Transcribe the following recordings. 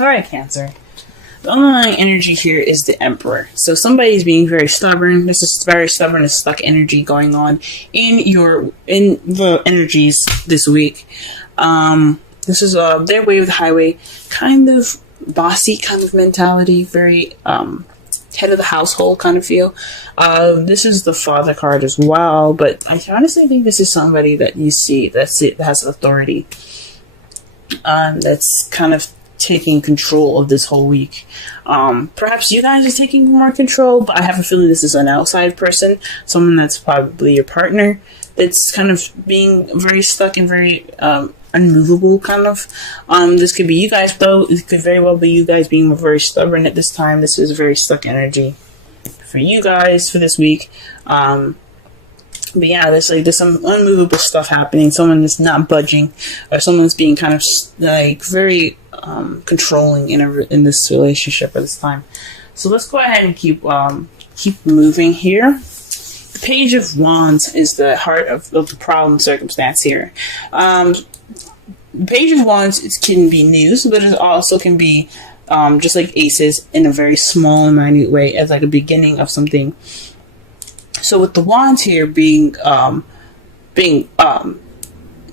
Alright, Cancer. The underlying energy here is the Emperor. So somebody's being very stubborn. This is very stubborn and stuck energy going on in the energies this week. This is their way of the highway, kind of bossy kind of mentality, very head of the household kind of feel. This is the Father card as well, but I honestly think this is somebody that you see that has authority. That's kind of taking control of this whole week. Perhaps you guys are taking more control, but I have a feeling this is an outside person, someone that's probably your partner, that's kind of being very stuck and very unmovable kind of. This could be you guys though. It could very well be you guys being very stubborn at this time. This is a very stuck energy for you guys for this week. But yeah, there's some unmovable stuff happening. Someone that's not budging, or someone's being kind of like very controlling in this relationship at this time. So let's go ahead and keep moving here. The Page of Wands is the heart of the problem circumstance here. The Page of Wands can be news, but it also can be just like aces in a very small and minute way, as like a beginning of something. So with the wands here being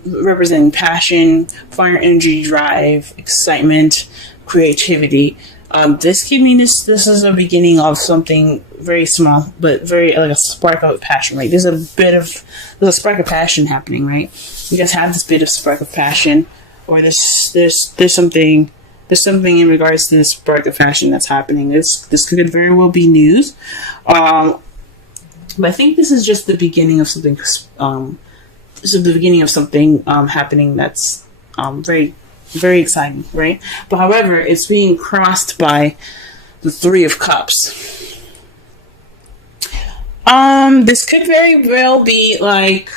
representing passion, fire, energy, drive, excitement, creativity, this could mean this is a beginning of something very small, but very like a spark of passion. Right, there's a spark of passion happening. Right, you guys have this bit of spark of passion, or there's something in regards to this spark of passion that's happening. This could very well be news. But I think this is just the beginning of something. This is the beginning of something happening that's very, very exciting, right? But however, it's being crossed by the Three of Cups. This could very well be like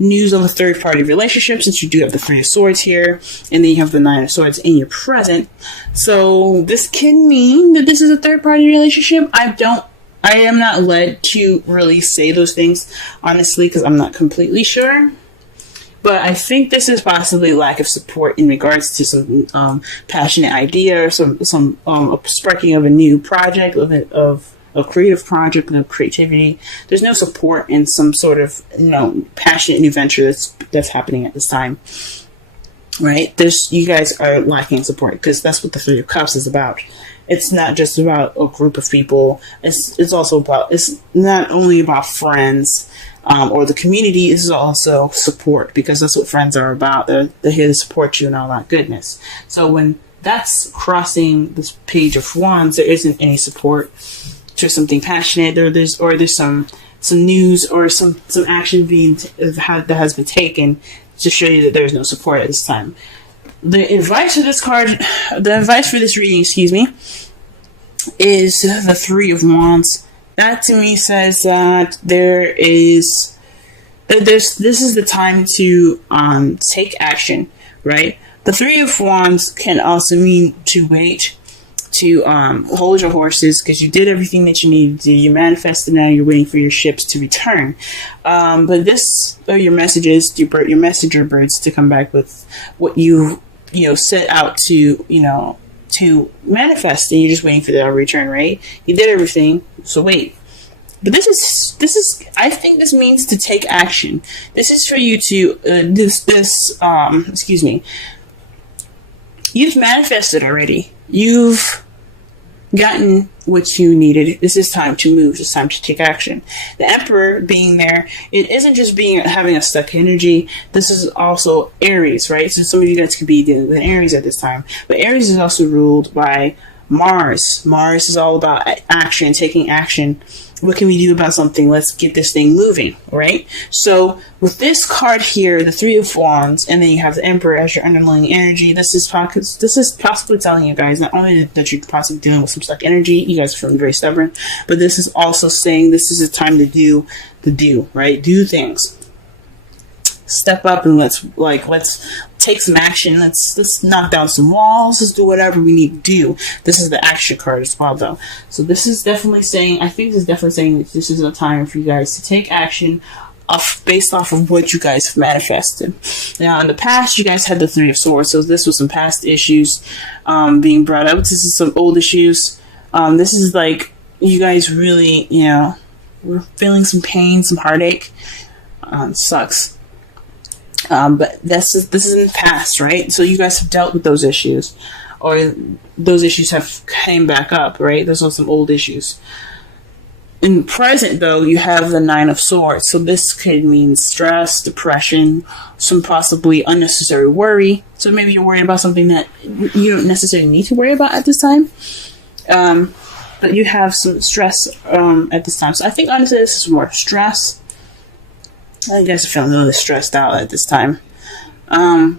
news of a third-party relationship, since you do have the Three of Swords here, and then you have the Nine of Swords in your present. So this can mean that this is a third-party relationship. I am not led to really say those things, honestly, because I'm not completely sure. But I think this is possibly lack of support in regards to some passionate idea, or some sparking of a new project, of a creative project, of creativity. There's no support in some sort of passionate new venture that's happening at this time. Right? You guys are lacking support, because that's what the Three of Cups is about. It's not just about a group of people. It's not only about friends or the community. This is also support, because that's what friends are about. They're here to support you and all that goodness. So when that's crossing this Page of Wands, there isn't any support to something passionate. There's some news or some action that has been taken to show you that there's no support at this time. The advice for this reading, is the Three of Wands. That to me says that this is the time to take action, right? The Three of Wands can also mean to wait, to hold your horses, because you did everything that you needed to do. You manifested, now you're waiting for your ships to return. But this are your messages, your messenger birds, to come back with what you set out to manifest, and you're just waiting for their return, right? You did everything, so wait. But this is I think this means to take action. This is for you to you've manifested already. You've gotten what you needed. This is time to move. It's time to take action. The Emperor being there, it isn't just having a stuck energy. This is also Aries, right? So some of you guys could be dealing with Aries at this time. But Aries is also ruled by Mars. Mars is all about action, taking action. What can we do about something? Let's get this thing moving, right? So with this card here, the Three of Wands, and then you have the Emperor as your underlying energy, this is possibly telling you guys not only that you're possibly dealing with some stuck energy, you guys are feeling very stubborn, but this is also saying this is a time to do, right? Do things. Step up and let's take some action. Let's knock down some walls. Let's do whatever we need to do. This is the action card as well, though. So this is definitely saying, I think this is definitely saying that this is a time for you guys to take action based off of what you guys have manifested. Now, in the past, you guys had the Three of Swords, so this was some past issues being brought up. This is some old issues. This is like you guys really, we're feeling some pain, some heartache. Sucks. But this is in the past, right? So you guys have dealt with those issues, or those issues have came back up, right? Those are some old issues. In the present, though, you have the Nine of Swords. So this could mean stress, depression, some possibly unnecessary worry. So maybe you're worried about something that you don't necessarily need to worry about at this time. But you have some stress at this time. So I think, honestly, this is more stress. I guys are feeling a little stressed out at this time. And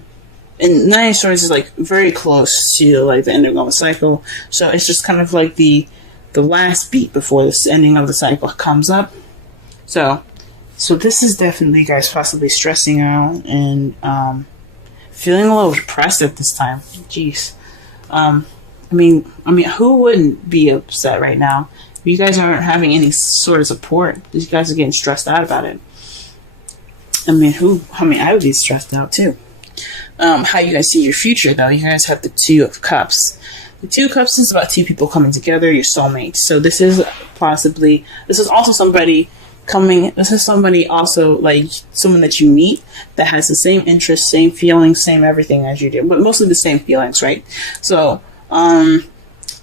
Nine of Swords is like very close to like the ending of a cycle. So it's just kind of like the last beat before this ending of the cycle comes up. So this is definitely you guys possibly stressing out and feeling a little depressed at this time. Jeez. I mean, who wouldn't be upset right now? You guys aren't having any sort of support. These guys are getting stressed out about it. I would be stressed out too. How you guys see your future, though? You guys have the Two of Cups. The Two of Cups is about two people coming together, your soulmates. So this is also somebody also like someone that you meet that has the same interests, same feelings, same everything as you do, but mostly the same feelings, right? So,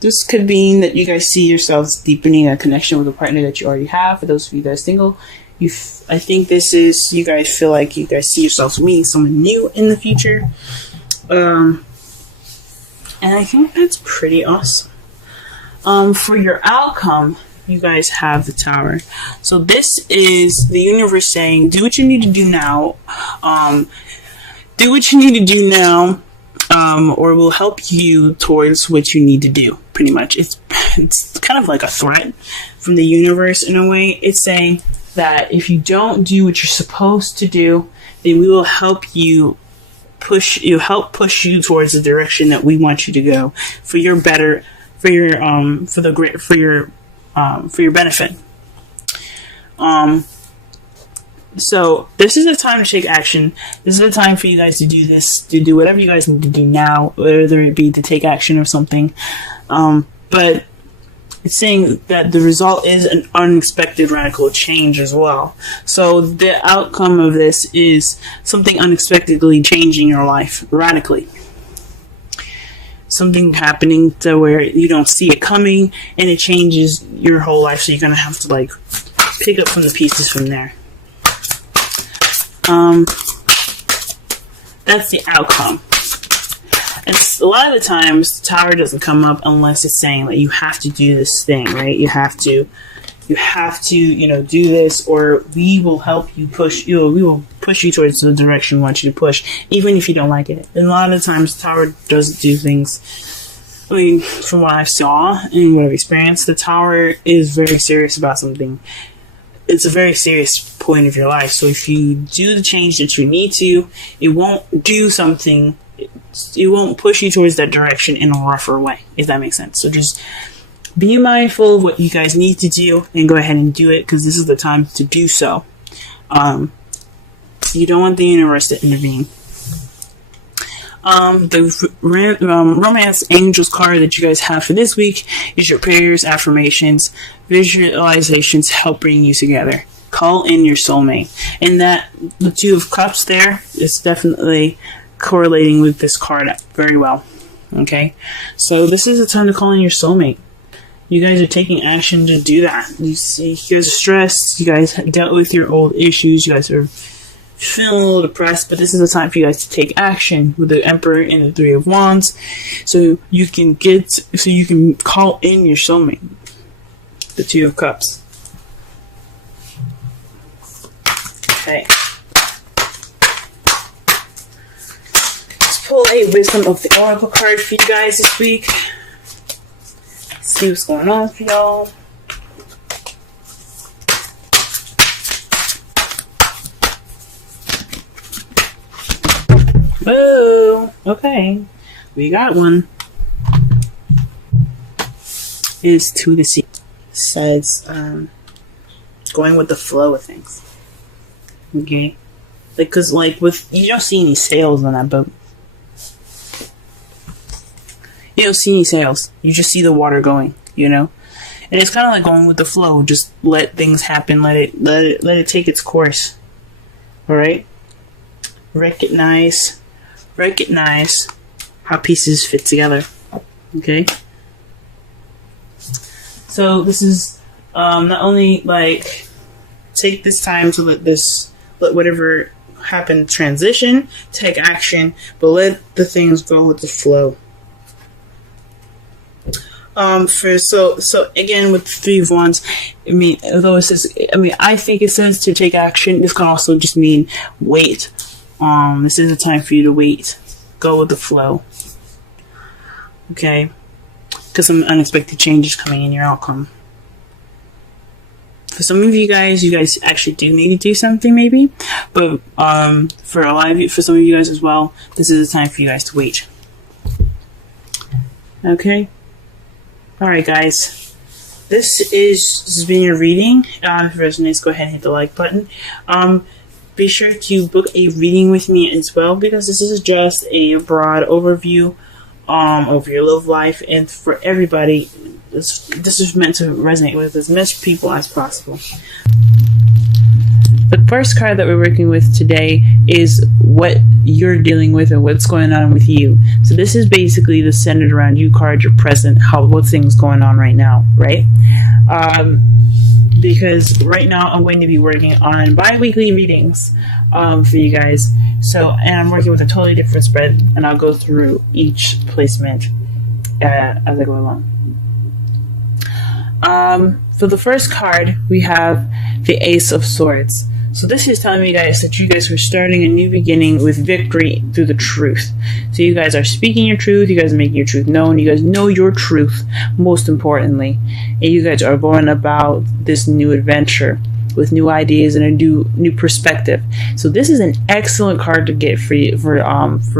this could mean that you guys see yourselves deepening a connection with a partner that you already have. For those of you that are single, I think this is, you guys feel like you guys see yourselves meeting someone new in the future. And I think that's pretty awesome. For your outcome, you guys have the Tower. So this is the universe saying, do what you need to do now. Do what you need to do now, or we'll help you towards what you need to do. Pretty much. It's kind of like a threat from the universe in a way. It's saying that if you don't do what you're supposed to do, then we will help you push you towards the direction that we want you to go for your benefit. So this is a time to take action. This is a time for you guys to do this, to do whatever you guys need to do now, whether it be to take action or something. But it's saying that the result is an unexpected radical change as well. So the outcome of this is something unexpectedly changing your life radically. Something happening to where you don't see it coming and it changes your whole life. So you're going to have to like pick up from the pieces from there. That's the outcome. And a lot of the times, the Tower doesn't come up unless it's saying that you have to do this thing, right? You have to, do this, or we will help you push. We will push you towards the direction we want you to push, even if you don't like it. And a lot of the times, the Tower doesn't do things. I mean, from what I saw and what I've experienced, the Tower is very serious about something. It's a very serious point of your life. So if you do the change that you need to, it won't do something. It won't push you towards that direction in a rougher way, if that makes sense. So just be mindful of what you guys need to do and go ahead and do it, because this is the time to do so. You don't want the universe to intervene. The romance angels card that you guys have for this week is your prayers, affirmations, visualizations help bring you together. Call in your soulmate. And that the Two of Cups there is definitely correlating with this card very well. Okay, so this is the time to call in your soulmate. You guys are taking action to do that. You guys are stressed. You guys dealt with your old issues. You guys are feeling a little depressed, but this is the time for you guys to take action with the Emperor and the Three of Wands, so you can call in your soulmate. The Two of Cups. Okay. Let's pull a Wisdom of the Oracle card for you guys this week. Let's see what's going on for y'all. Whoa! Okay. We got one. Is to the sea. Says, going with the flow of things. Okay, like, cause like you don't see any sails on that boat. You don't see any sails. You just see the water going. And it's kind of like going with the flow. Just let things happen. Let it take its course. All right. Recognize how pieces fit together. Okay. So this is not only like take this time to let whatever happen transition, take action, but let the things go with the flow. So again with the Three of Wands, although it says, I think it says to take action. This can also just mean wait. This is a time for you to wait. Go with the flow. Okay, because some unexpected changes coming in your outcome. For some of you guys actually do need to do something, maybe. But for some of you guys as well, this is a time for you guys to wait. Okay. All right, guys. This has been your reading. If it resonates, go ahead and hit the like button. Be sure to book a reading with me as well, because this is just a broad overview of your love life, and for everybody, this is meant to resonate with as much people as possible. The first card that we're working with today is what you're dealing with and what's going on with you. So this is basically the centered around you card, your present, what things going on right now, right? Because right now I'm going to be working on bi-weekly readings for you guys. And I'm working with a totally different spread, and I'll go through each placement as I go along. For the first card, we have the Ace of Swords. So this is telling me, guys, that you guys are starting a new beginning with victory through the truth. So you guys are speaking your truth. You guys are making your truth known. You guys know your truth, most importantly. And you guys are going about this new adventure with new ideas and a new perspective. So this is an excellent card to get for you for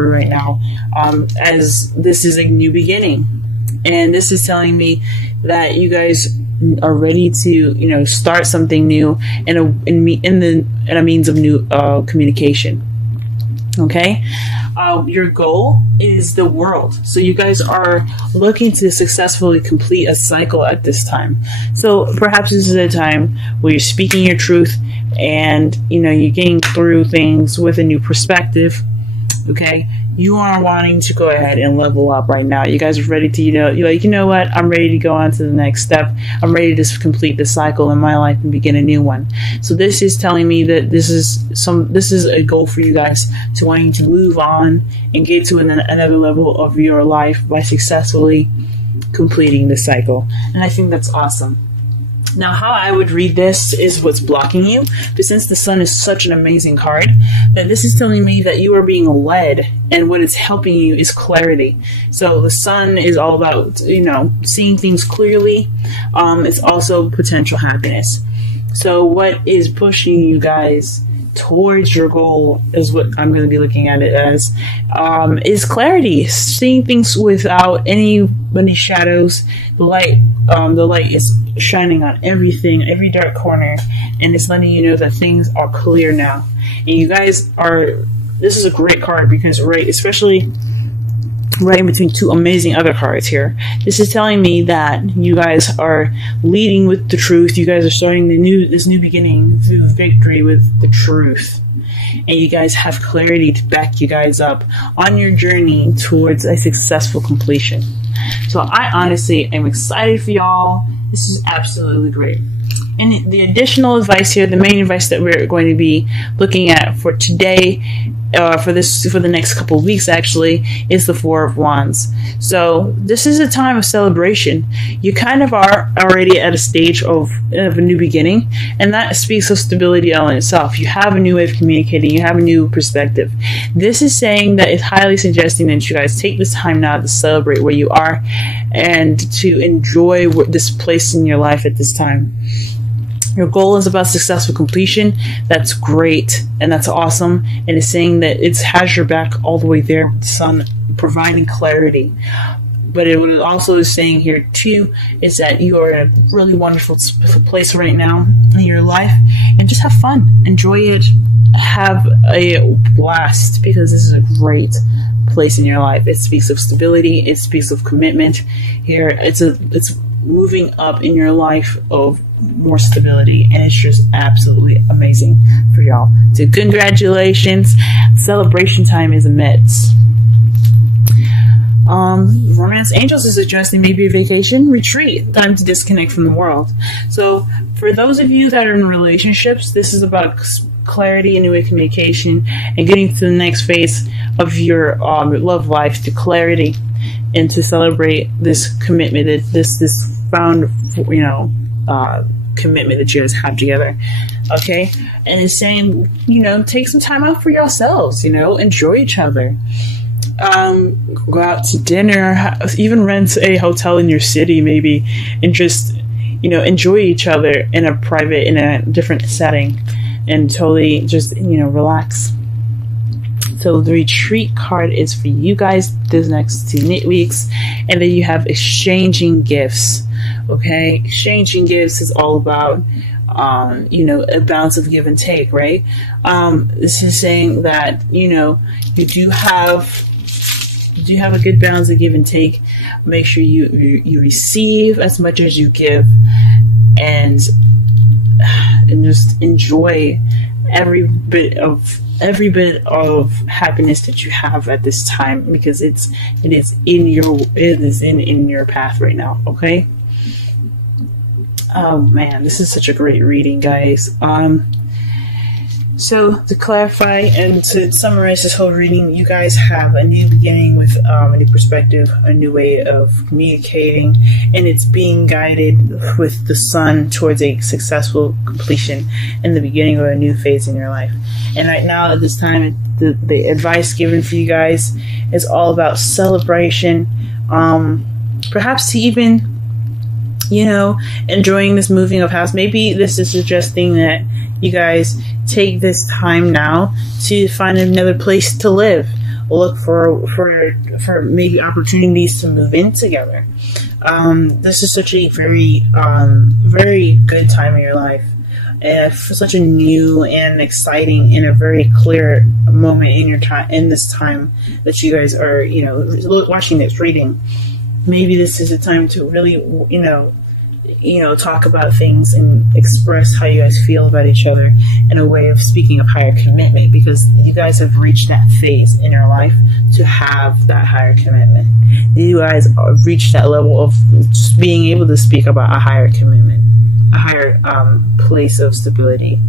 right now, as this is a new beginning. And this is telling me that you guys are ready to, start something new in a means of new communication. Okay, your goal is the world. So you guys are looking to successfully complete a cycle at this time. So perhaps this is a time where you're speaking your truth, and you're getting through things with a new perspective. Okay, you are wanting to go ahead and level up right now. You guys are ready to, you're like, you know what? I'm ready to go on to the next step. I'm ready to complete the cycle in my life and begin a new one. So this is telling me that this is a goal for you guys to wanting to move on and get to another level of your life by successfully completing the cycle. And I think that's awesome. Now, how I would read this is what's blocking you. But since the Sun is such an amazing card, that this is telling me that you are being led, and what it's helping you is clarity. So the Sun is all about, seeing things clearly. It's also potential happiness. So what is pushing you guys towards your goal is what I'm going to be looking at it as, is clarity, seeing things without any shadows. The light is shining on everything, every dark corner, and it's letting you know that things are clear now. And you guys this is a great card because especially right in between two amazing other cards here, this is telling me that you guys are leading with the truth. You guys are starting this new beginning through victory with the truth, and you guys have clarity to back you guys up on your journey towards a successful completion. So I honestly am excited for y'all. This is absolutely great. And the additional advice here, the main advice that we're going to be looking at for today, for the next couple of weeks actually, is the Four of Wands. So this is a time of celebration. You kind of are already at a stage of a new beginning, and that speaks of stability all in itself. You have a new way of communicating. You have a new perspective. This is saying that it's highly suggesting that you guys take this time now to celebrate where you are and to enjoy this place in your life at this time. Your goal is about successful completion. That's great, and that's awesome. And it's saying that it has your back all the way there with the Sun providing clarity. But what it also is saying here too is that you are in a really wonderful place right now in your life, and just have fun, enjoy it, have a blast, because this is a great place in your life. It speaks of stability. It speaks of commitment. Here, it's moving up in your life of more stability, and it's just absolutely amazing for y'all. So congratulations. Celebration time is amidst. Romance Angels is suggesting maybe a vacation retreat, time to disconnect from the world. So for those of you that are in relationships, this is about clarity and new communication and getting to the next phase of your love life, to clarity, and to celebrate this commitment, this found commitment that you guys have together. Okay, and it's saying, take some time out for yourselves, enjoy each other. Go out to dinner, even rent a hotel in your city maybe, and just enjoy each other in a different setting, and totally just relax. So the retreat card is for you guys this next 2 weeks, and then you have exchanging gifts. Okay, exchanging gifts is all about a balance of give and take, right? This is saying that you do have a good balance of give and take. Make sure you receive as much as you give, and just enjoy every bit of happiness that you have at this time, because it is in your path right now. Okay. Oh man, this is such a great reading, guys. So to clarify and to summarize this whole reading, you guys have a new beginning with a new perspective, a new way of communicating, and it's being guided with the sun towards a successful completion and the beginning of a new phase in your life. And right now, at this time, the advice given for you guys is all about celebration, perhaps to even enjoying this moving of house. Maybe this is suggesting that you guys take this time now to find another place to live. Look for maybe opportunities to move in together. This is such a very very good time in your life, and for such a new and exciting and a very clear moment in your time, in this time that you guys are watching this reading. Maybe this is a time to really talk about things and express how you guys feel about each other in a way of speaking of higher commitment, because you guys have reached that phase in your life to have that higher commitment. You guys have reached that level of just being able to speak about a higher commitment, a higher place of stability.